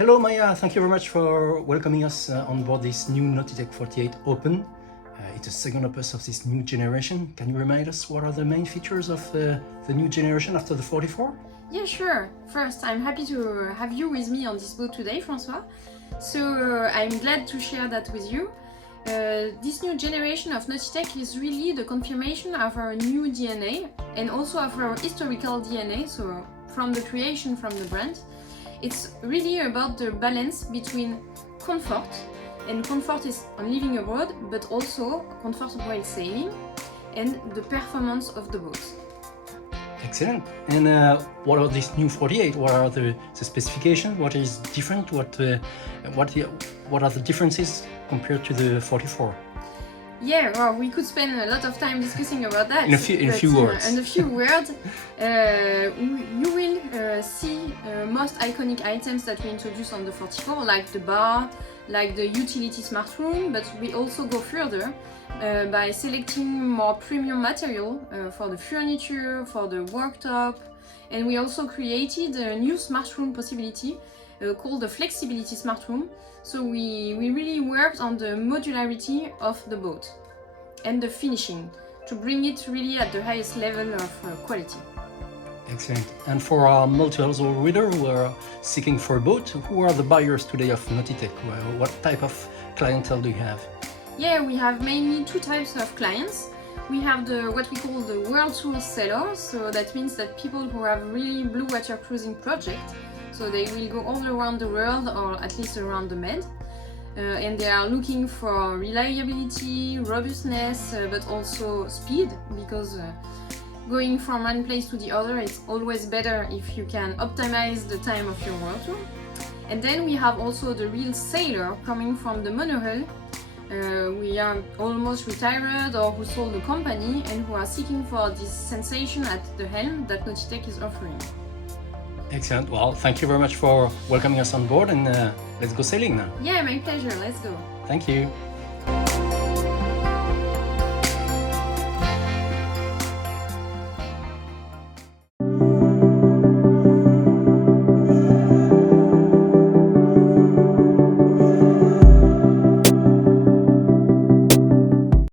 Hello Maya, thank you very much for welcoming us on board this new Nautitech 48 Open. It's the second opus of this new generation. Can you remind us what are the main features of the new generation after the 44? Yeah, sure. First, I'm happy to have you with me on this boat today, François. So I'm glad to share that with you. This new generation of Nautitech is really the confirmation of our new DNA and also of our historical DNA, so from the creation from the brand. It's really about the balance between comfort, and comfort is on living abroad, but also comfort while sailing, and the performance of the boat. Excellent. And what are these new 48? What are the specifications? What is different? What are the differences compared to the 44? Yeah, well, we could spend a lot of time discussing about that. In a few words. In a few words, you will see most iconic items that we introduce on the 44, like the bar, like the utility smartroom, but we also go further by selecting more premium material for the furniture, for the worktop, and we also created a new smartroom possibility called the flexibility smartroom. So we really worked on the modularity of the boat and the finishing to bring it really at the highest level of quality. Excellent. And for our Multihulls World reader who are seeking for a boat, who are the buyers today of Nautitech? What type of clientele do you have? Yeah, we have mainly two types of clients. We have what we call the world tour sellers, so that means that people who have really blue water cruising project. So they will go all around the world, or at least around the Med, and they are looking for reliability, robustness, but also speed, because going from one place to the other is always better if you can optimize the time of your world tour. And then we have also the real sailor coming from the monohull. We are almost retired or who sold the company and who are seeking for this sensation at the helm that Nautitech is offering. Excellent. Well, thank you very much for welcoming us on board, and let's go sailing now. Yeah, my pleasure. Let's go. Thank you.